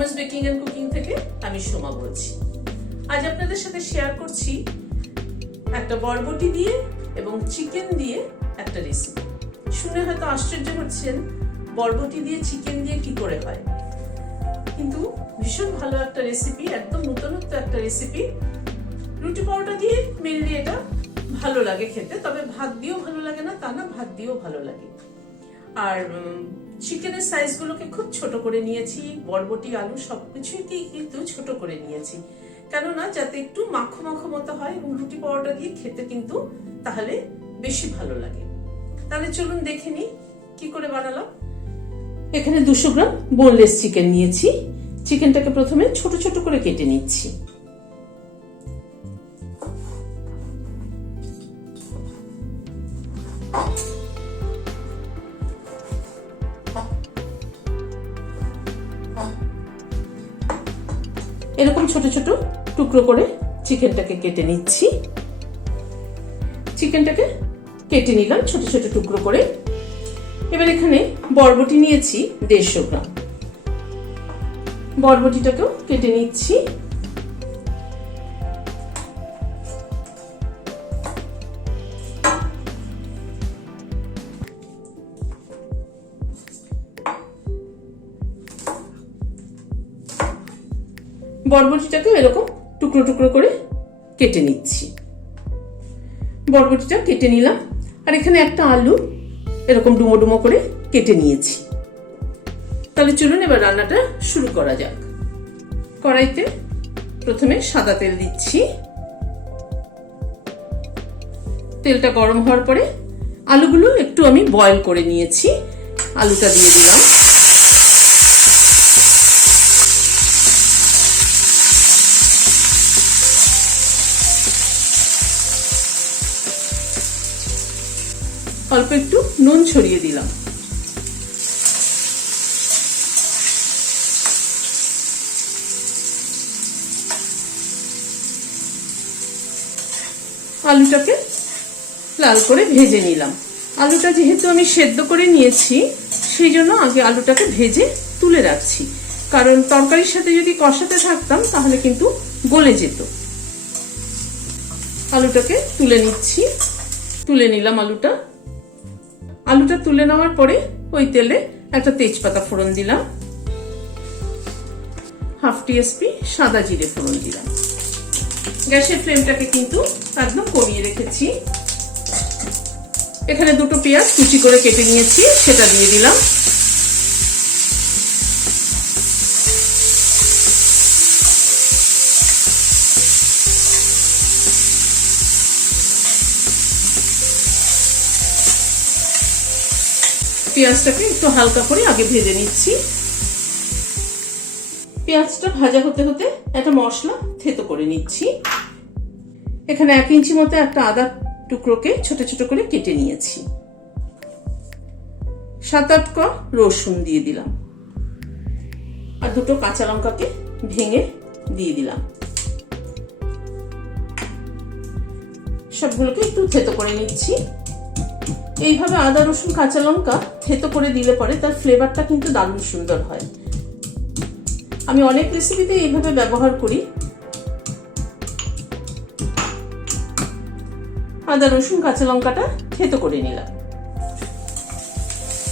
Soma's baking and cooking থেকে আমি সোমা বলছি। আজ আপনাদের সাথে শেয়ার করছি একটা বরবটি দিয়ে এবং চিকেন দিয়ে একটা রেসিপি। শুনে হয়তো আশ্চর্য হচ্ছেন, বরবটি দিয়ে চিকেন দিয়ে কি করে হয়, কিন্তু ভীষণ ভালো একটা রেসিপি, একদম নতুনত্ব একটা রেসিপি। রুটি পরোটা দিয়ে মেনলি এটা ভালো লাগে খেতে, তবে ভাত দিয়েও ভালো লাগে না তা না, ভাত দিয়েও ভালো লাগে। আর চিকেনের সাইজগুলোকে খুব ছোট করে নিয়েছি, বরবটি আলু সবকিছুই কিন্তু ছোট করে নিয়েছি, কেননা যাতে একটু মাখো মাখো মতো হয় এবং রুটি পরোটা দিয়ে খেতে কিন্তু তাহলে বেশি ভালো লাগে। তাহলে চলুন দেখে নিই কি করে বানালাম। এখানে 200 গ্রাম বোনলেস চিকেন নিয়েছি। চিকেনটাকে প্রথমে ছোট ছোট করে কেটে নিচ্ছি। এরকম ছোট ছোট টুকরো করে চিকেনটাকে কেটে নিচ্ছি। চিকেনটাকে কেটে নিলাম ছোট ছোট টুকরো করে। এবার এখানে বরবটি নিয়েছি 150 গ্রাম। বরবটিটাকেও কেটে নিচ্ছি। বরবটিটাকে এরকম টুকরো টুকরো করে কেটে নিচ্ছি। বরবটিটা কেটে নিলাম। আর এখানে একটা আলু এরকম ডুমো ডুমো করে কেটে নিয়েছি। তাহলে চলুন এবার রান্নাটা শুরু করা যাক। কড়াইতে প্রথমে সাদা তেল দিচ্ছি। তেলটা গরম হওয়ার পরে আলুগুলো একটু আমি বয়েল করে নিয়েছি, আলুটা দিয়ে দিলাম। অল্প একটু নুন ছড়িয়ে দিলাম। আলুটাকে লাল করে ভেজে নিলাম। আলুটা যেহেতু আমি সেদ্ধ করে নিয়েছি, সেই জন্য আগে আলুটাকে ভেজে তুলে রাখছি, কারণ তরকারির সাথে যদি কষাতে থাকতাম তাহলে কিন্তু গলে যেত। আলুটাকে তুলে নিচ্ছি। তুলে নিলাম আলুটা। আলুটা তুলে নেওয়ার পরে ওই তেলে একটা তেজপাতা ফোড়ন দিলাম, হাফ টিএসপি সাদা জিরে ফোড়ন দিলাম। গ্যাসের ফ্লেমটাকে কিন্তু একদম কমিয়ে রেখেছি। এখানে 2টো পেঁয়াজ কুচি করে কেটে নিয়েছি, সেটা দিয়ে দিলাম। পেঁয়াজটাকে একটু হালকা করে আগে ভেজে নিচ্ছি। পেঁয়াজটা ভাজা হতে হতে একটা মশলা থেতো করে নিচ্ছি। এখানে 1 ইঞ্চি মতো একটা আদা টুকরোকে ছোট ছোট করে কেটে নিয়েছি। 7-8 কোয়া রসুন দিয়ে দিলাম। আর 2টো কাঁচা লঙ্কাকে ভেঙে দিয়ে দিলাম। সবগুলোকে একটু থেতো করে নিচ্ছি। এইভাবে আদা রসুন কাঁচা লঙ্কা থেতো করে দিলে পরে তার ফ্লেভারটা কিন্তু দারুণ সুন্দর হয়। আমি অনেক রেসিপিতে এইভাবে ব্যবহার করি। আদা রসুন কাঁচা লঙ্কাটা থেতো করে নিলাম।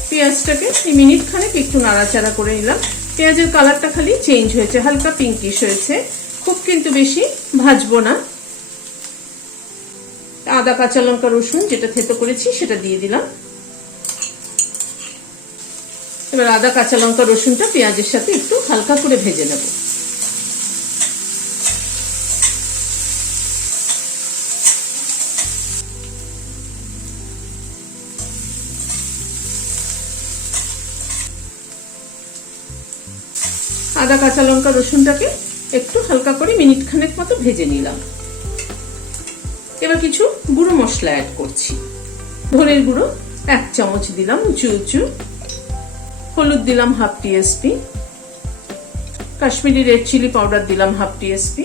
পেঁয়াজটাকে মিনিট খানেক একটু নাড়াচাড়া করে নিলাম। পেঁয়াজের কালারটা খালি চেঞ্জ হয়েছে, হালকা পিঙ্কিশ হয়েছে, খুব কিন্তু বেশি ভাজবো না। আদা কাঁচা লঙ্কা রসুন যেটা থেতো করেছি সেটা দিয়ে দিলাম। এবার আদা কাঁচা লঙ্কা রসুনটা পেঁয়াজের সাথে একটু হালকা করে ভেজে নেব। আদা কাঁচা লঙ্কা রসুনটাকে একটু হালকা করে মিনিট খানেক মতো ভেজে নিলাম। এবার কিছু গুঁড়ো মশলা অ্যাড করছি। ধনের গুঁড়ো 1 চামচ দিলাম উঁচু উঁচু, হলুদ দিলাম half tsp, Kashmiri red chilli powder দিলাম হাফ টিএসপি,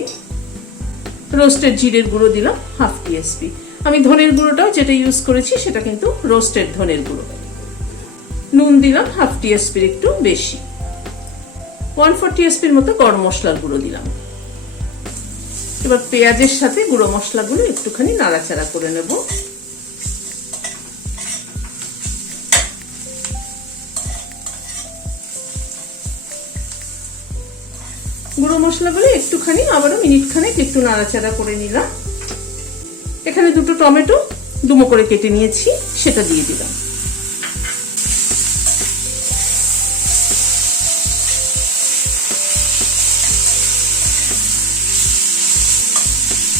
রোস্টেড জিরের গুঁড়ো দিলাম হাফ টিএসপি। আমি ধনের গুঁড়োটাও যেটা ইউজ করেছি সেটা কিন্তু রোস্টেড ধনের গুঁড়ো। নুন দিলাম হাফ টিএসপির একটু বেশি। 1/4 টিস্পুন মতো গরম মশলার গুঁড়ো দিলাম। এবার পেঁয়াজের সাথে গুঁড়ো মশলাগুলো একটুখানি নাড়াচাড়া করে নেব। গুঁড়ো মশলাগুলো একটুখানি আবারও মিনিট খানেক একটু নাড়াচাড়া করে নিলাম। এখানে 2টো টমেটো ডুমো করে কেটে নিয়েছি, সেটা দিয়ে দিলাম।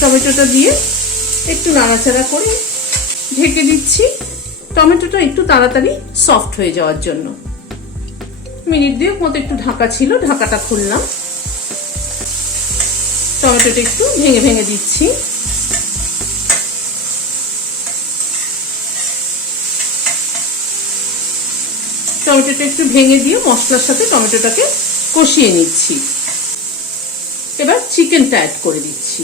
টমেটোটা দিয়ে একটু নাড়াচাড়া করে ঢেকে দিচ্ছি, টমেটোটা একটু তাড়াতাড়ি সফট হয়ে যাওয়ার জন্য। মিনিট 2 মতো একটু ঢাকা ছিল, ঢাকাটা খুললাম। টমেটোটা একটু ভেঙে ভেঙে দিচ্ছি। টমেটোটা একটু ভেঙে দিয়ে মশলার সাথে টমেটোটাকে কষিয়ে নিচ্ছি। এবার চিকেনটা অ্যাড করে দিচ্ছি।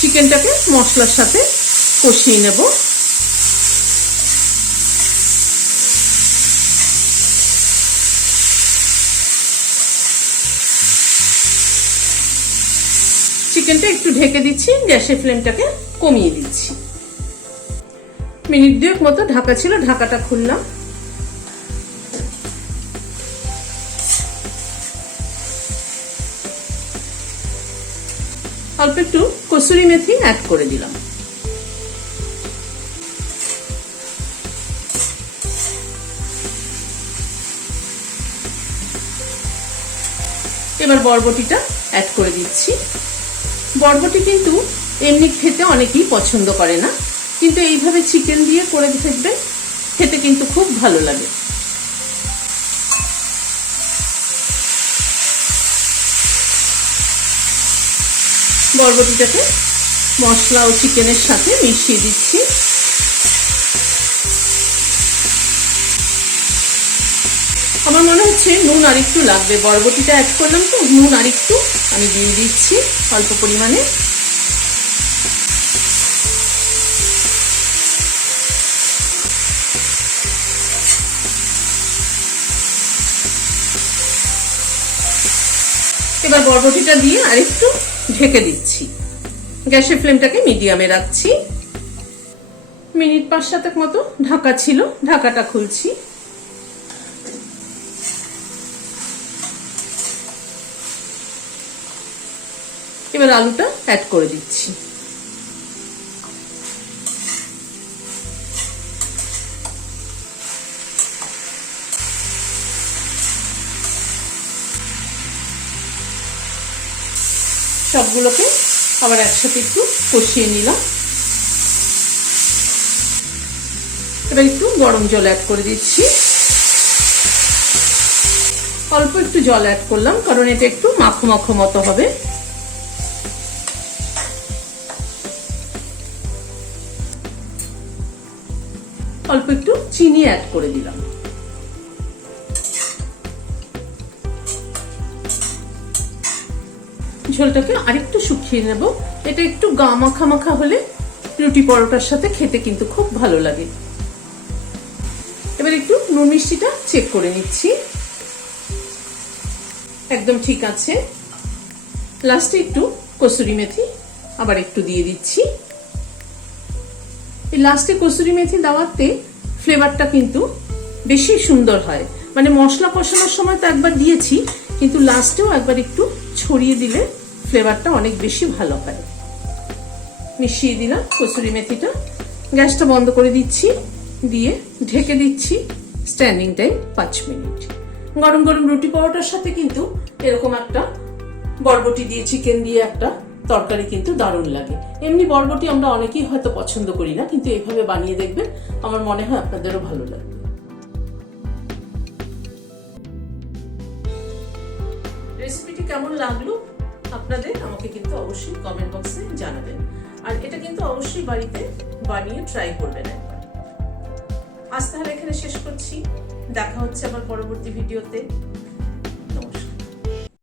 চিকেনটাকে মশলার সাথে কষিয়ে নেব। চিকেনটা একটু ঢেকে দিচ্ছি, গ্যাসের ফ্লেমটাকে কমিয়ে দিচ্ছি। মিনিট 2 মতো ঢাকা ছিল, ঢাকাটা খুললাম। অল্প একটু কসুরি মেথি অ্যাড করে দিলাম। এবার বরবটিটা অ্যাড করে দিচ্ছি। বরবটি কিন্তু এমনি খেতে অনেকেই পছন্দ করে না, কিন্তু এইভাবে চিকেন দিয়ে করে দেখবেন, খেতে কিন্তু খুব ভালো লাগে। বরবটিটাকে মশলা ও চিকেনের সাথে মিশিয়ে দিচ্ছি। আমার মনে হচ্ছে নুন আরেকটু লাগবে, বরবটিটা অ্যাড করলাম তো, নুন আরেকটু আমি দিয়ে দিচ্ছি অল্প পরিমাণে। এবার বরবটিটা দিয়ে আরেকটু ঢেকে দিচ্ছি। গ্যাসের ফ্লেমটাকে মিডিয়ামে রাখছি। মিনিট 5-7 মতো ঢাকা ছিল, ঢাকাটা খুলছি। এবার আলুটা অ্যাড করে দিচ্ছি। সবগুলোকে আবার একসাথে একটু কষিয়ে নিলাম। এবার একটু গরম জল অ্যাড করে দিচ্ছি। অল্প একটু জল অ্যাড করলাম, কারণ এটা একটু মাখো মাখো মতো হবে। অল্প একটু চিনি অ্যাড করে দিলাম। ঝোলটাকে আরেকটু শুকিয়ে নেব। এটা একটু গা মাখা মাখা হলে রুটি পরোটার সাথে খেতে কিন্তু খুব ভালো লাগে। এবার একটু নুন মিষ্টিটা চেক করে নিচ্ছি, একদম ঠিক আছে। লাস্টে একটু কসুরি মেথি আবার একটু দিয়ে দিচ্ছি। এই লাস্টে কসুরি মেথি দেওয়াতে ফ্লেভারটা কিন্তু বেশি সুন্দর হয়। মানে মশলা কষানোর সময় তো একবার দিয়েছি, কিন্তু লাস্টেও একবার একটু ছড়িয়ে দিলে ফ্লেভারটা অনেক বেশি ভালো হয়। মিশিয়ে দিলাম কসুরি মেথিটা। গ্যাসটা বন্ধ করে দিচ্ছি, দিয়ে ঢেকে দিচ্ছি স্ট্যান্ডিং টাইম 5 মিনিট। গরম গরম রুটি পরোটার সাথে কিন্তু এরকম একটা বরবটি দিয়ে চিকেন দিয়ে একটা তরকারি কিন্তু দারুণ লাগে। এমনি বরবটি আমরা অনেকেই হয়তো পছন্দ করি না, কিন্তু এইভাবে বানিয়ে দেখবেন, আমার মনে হয় আপনাদেরও ভালো লাগবে। রেসিপিটি কেমন লাগলো আপনাদের আমাকে কিন্তু অবশ্যই কমেন্ট বক্সে জানাবেন। আর এটা কিন্তু অবশ্যই বাড়িতে বানিয়ে ট্রাই করবেন একবার। আজ তাহলে এখানে শেষ করছি, দেখা হচ্ছে আবার পরবর্তী ভিডিওতে। নমস্কার।